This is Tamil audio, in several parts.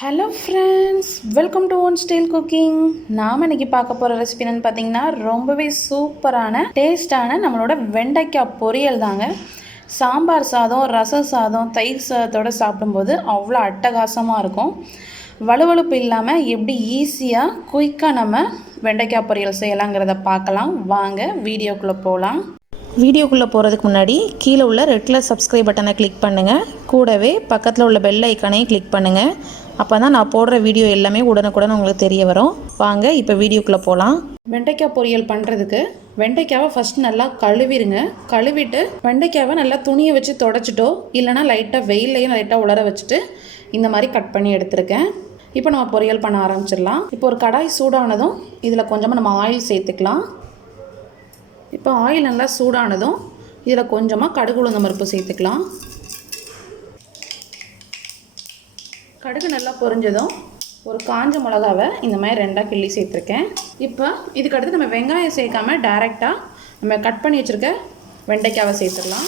Hello friends, welcome to one style cooking. நாம் இன்றைக்கி பார்க்க போகிற ரெசிபி என்னென்னு பார்த்தீங்கன்னா ரொம்பவே சூப்பரான டேஸ்டான நம்மளோட வெண்டைக்காய் பொரியல் தாங்க. சாம்பார் சாதம், ரசம் சாதம், தயிர் சாதத்தோடு சாப்பிடும்போது அவ்வளோ அட்டகாசமாக இருக்கும். வலுவலுப்பு இல்லாமல் எப்படி ஈஸியாக குயிக்காக நம்ம வெண்டைக்காய் பொரியல் செய்யலாங்கிறத பார்க்கலாம். வாங்க வீடியோக்குள்ளே போகலாம். வீடியோக்குள்ளே போகிறதுக்கு முன்னாடி கீழே உள்ள ரெட் கலர் சப்ஸ்கிரைப் பட்டனை கிளிக் பண்ணுங்கள். கூடவே பக்கத்தில் உள்ள பெல் ஐக்கானையும் கிளிக் பண்ணுங்கள். அப்போ தான் நான் போடுற வீடியோ எல்லாமே உடனுக்குடன் உங்களுக்கு தெரிய வரும். வாங்க இப்போ வீடியோக்குள்ளே போகலாம். வெண்டைக்காய் பொரியல் பண்ணுறதுக்கு வெண்டைக்காவை ஃபஸ்ட் நல்லா கழுவிடுங்க. கழுவிட்டு வெண்டைக்காவை நல்லா துணியை வச்சு தொடச்சிட்டோ இல்லைனா லைட்டாக வெயிலையும் லைட்டாக உலர வச்சுட்டு இந்த மாதிரி கட் பண்ணி எடுத்துருக்கேன். இப்போ நம்ம பொரியல் பண்ண ஆரம்பிச்சிடலாம். இப்போ ஒரு கடாய் சூடானதும் இதில் கொஞ்சமாக நம்ம ஆயில் சேர்த்துக்கலாம். இப்போ ஆயில் நல்லா சூடானதும் இதில் கொஞ்சமாக கடுகு உளுந்தம் பருப்பு சேர்த்துக்கலாம். கடுகு நல்லா பொரிஞ்சதும் ஒரு காஞ்ச மிளகாவை இந்த மாதிரி ரெண்டாக கிள்ளி சேர்த்துருக்கேன். இப்போ இதுக்கடுத்து நம்ம வெங்காயம் சேர்க்காமல் டைரெக்டாக நம்ம கட் பண்ணி வச்சுருக்க வெண்டைக்காவை சேர்த்துடலாம்.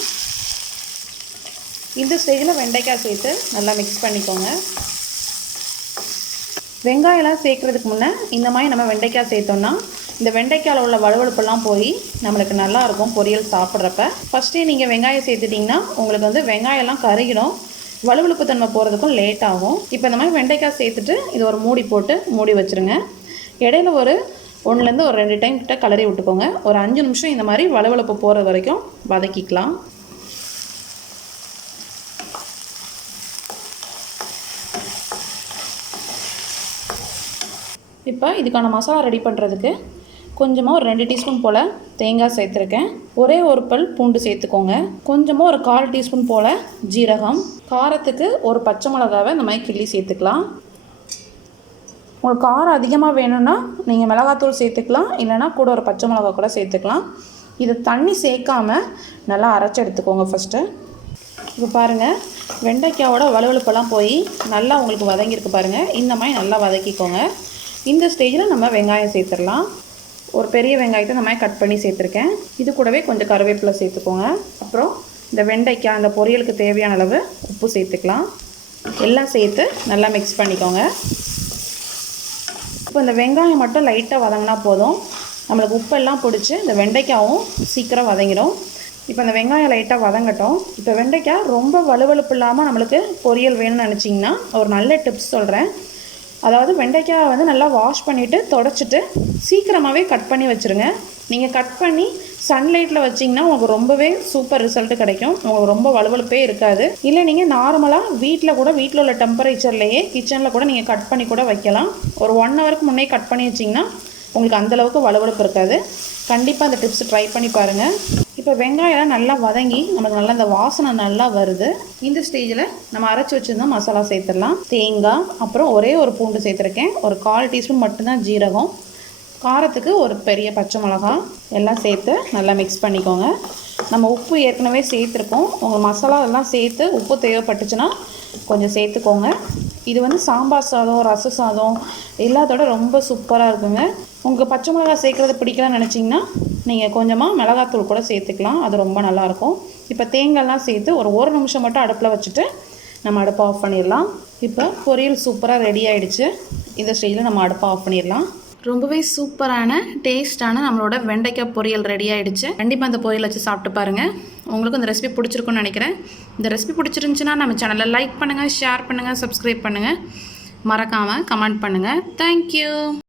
இந்த ஸ்டேஜில் வெண்டைக்காய் சேர்த்து நல்லா மிக்ஸ் பண்ணிக்கோங்க. வெங்காயம்லாம் சேர்க்குறதுக்கு முன்னே இந்த மாதிரி நம்ம வெண்டைக்காய் சேர்த்தோம்னா இந்த வெண்டைக்காயில் உள்ள வலுவலுப்பெல்லாம் போய் நம்மளுக்கு நல்லாயிருக்கும் பொரியல் சாப்பிட்றப்ப. ஃபஸ்ட்டே நீங்கள் வெங்காயம் சேர்த்துட்டிங்கன்னா உங்களுக்கு வந்து வெங்காயம்லாம் கருகிடும், வலுவலுப்பு தன்மை போகிறதுக்கும் லேட் ஆகும். இப்போ இந்த மாதிரி வெண்டைக்காய் சேர்த்துட்டு இது ஒரு மூடி போட்டு மூடி வச்சுருங்க. இடையில ஒரு 1லேருந்து ஒரு 2 டைம் கிட்ட கலரி விட்டுக்கோங்க. ஒரு 5 நிமிஷம் இந்த மாதிரி வலுவலுப்பு போகிற வரைக்கும் வதக்கிக்கலாம். இப்போ இதுக்கான மசாலா ரெடி பண்ணுறதுக்கு கொஞ்சமாக ஒரு 2 டீஸ்பூன் போல் தேங்காய் சேர்த்துருக்கேன். ஒரே ஒரு பல் பூண்டு சேர்த்துக்கோங்க. கொஞ்சமாக ஒரு 1/4 டீஸ்பூன் போல் ஜீரகம். காரத்துக்கு ஒரு பச்சை மிளகாவை இந்த மாதிரி கிள்ளி சேர்த்துக்கலாம். உங்களுக்கு காரம் அதிகமாக வேணும்னா நீங்கள் மிளகாத்தூள் சேர்த்துக்கலாம், இல்லைனா கூட ஒரு பச்சை மிளகா கூட சேர்த்துக்கலாம். இது தண்ணி சேர்க்காமல் நல்லா அரைச்சி எடுத்துக்கோங்க ஃபஸ்ட்டு. இப்போ பாருங்கள், வெண்டைக்காயோட வலுவலுப்பெல்லாம் போய் நல்லா உங்களுக்கு வதங்கியிருக்கு பாருங்கள். இந்த மாதிரி நல்லா வதக்கிக்கோங்க. இந்த ஸ்டேஜில் நம்ம வெங்காயம் சேர்த்துடலாம். ஒரு பெரிய வெங்காயத்தை இந்த மாதிரி கட் பண்ணி சேர்த்துருக்கேன். இது கூடவே கொஞ்சம் கருவேப்பிலை சேர்த்துக்கோங்க. அப்புறம் இந்த வெண்டைக்காய் அந்த பொரியலுக்கு தேவையான அளவு உப்பு சேர்த்துக்கலாம். எல்லாம் சேர்த்து நல்லா மிக்ஸ் பண்ணிக்கோங்க. இப்போ இந்த வெங்காயம் மட்டும் லைட்டாக வதங்கினா போதும். நம்மளுக்கு உப்பெல்லாம் பிடிச்சி இந்த வெண்டைக்காயும் சீக்கிரம் வதங்கிடும். இப்போ இந்த வெங்காயம் லைட்டாக வதங்கட்டும். இப்போ வெண்டைக்காய் ரொம்ப வலுவலுப்பு இல்லாமல் நம்மளுக்கு பொரியல் வேணும்னு நினச்சிங்கன்னா ஒரு நல்ல டிப்ஸ் சொல்கிறேன். அதாவது வெண்டைக்காய் வந்து நல்லா வாஷ் பண்ணிவிட்டு தொடச்சிட்டு சீக்கிரமாகவே கட் பண்ணி வச்சுருங்க. நீங்கள் கட் பண்ணி சன்லைட்டில் வச்சிங்கன்னா உங்களுக்கு ரொம்பவே சூப்பர் ரிசல்ட்டு கிடைக்கும். உங்களுக்கு ரொம்ப வலுவலுப்பே இருக்காது. இல்லை நீங்கள் நார்மலாக வீட்டில் உள்ள டெம்பரேச்சர்லேயே கிச்சனில் கூட நீங்கள் கட் பண்ணி கூட வைக்கலாம். ஒரு 1 ஹவருக்கு முன்னே கட் பண்ணி வச்சிங்கன்னா உங்களுக்கு அந்தளவுக்கு வலுவலுப்பு இருக்காது. கண்டிப்பாக அந்த டிப்ஸ் ட்ரை பண்ணி பாருங்கள். இப்போ வெங்காயம் நல்லா வதங்கி நமக்கு நல்லா இந்த வாசனை நல்லா வருது. இந்த ஸ்டேஜில் நம்ம அரைச்சி வச்சுருந்தோம் மசாலா சேர்த்துடலாம். தேங்காய், அப்புறம் ஒரே ஒரு பூண்டு சேர்த்துருக்கேன். ஒரு 1/4 டீஸ்பூன் மட்டும்தான் ஜீரகம், காரத்துக்கு ஒரு பெரிய பச்சை மிளகா எல்லாம் சேர்த்து நல்லா மிக்ஸ் பண்ணிக்கோங்க. நம்ம உப்பு ஏற்கனவே சேர்த்துருக்கோம். உங்கள் மசாலா எல்லாம் சேர்த்து உப்பு தேவைப்பட்டுச்சுன்னா கொஞ்சம் சேர்த்துக்கோங்க. இது வந்து சாம்பார் சாதம், ரச சாதம் எல்லாத்தோட ரொம்ப சூப்பராக இருக்குங்க. உங்களுக்கு பச்சை மிளகா சேர்க்குறது பிடிக்கலாம்னு நினச்சிங்கன்னா நீங்கள் கொஞ்சமாக மிளகாத்தூள் கூட சேர்த்துக்கலாம். அது ரொம்ப நல்லாயிருக்கும். இப்போ தேங்காய்லாம் சேர்த்து ஒரு 1 நிமிஷம் மட்டும் அடுப்பில் வச்சுட்டு நம்ம அடுப்பை ஆஃப் பண்ணிடலாம். இப்போ பொரியல் சூப்பராக ரெடி ஆகிடுச்சு. இந்த ஸ்டேஜில் நம்ம அடுப்பை ஆஃப் பண்ணிடலாம். ரொம்பவே சூப்பரான டேஸ்டான நம்மளோட வெண்டைக்காய் பொரியல் ரெடி ஆகிடுச்சு. கண்டிப்பாக அந்த பொரியல் வச்சு சாப்பிட்டு பாருங்கள். உங்களுக்கு இந்த ரெசிபி பிடிச்சிருக்குன்னு நினைக்கிறேன். இந்த ரெசிபி பிடிச்சிருந்துச்சுன்னா நம்ம சேனலை லைக் பண்ணுங்கள், ஷேர் பண்ணுங்கள், சப்ஸ்கிரைப் பண்ணுங்கள், மறக்காமல் கமெண்ட் பண்ணுங்கள். தேங்க்யூ.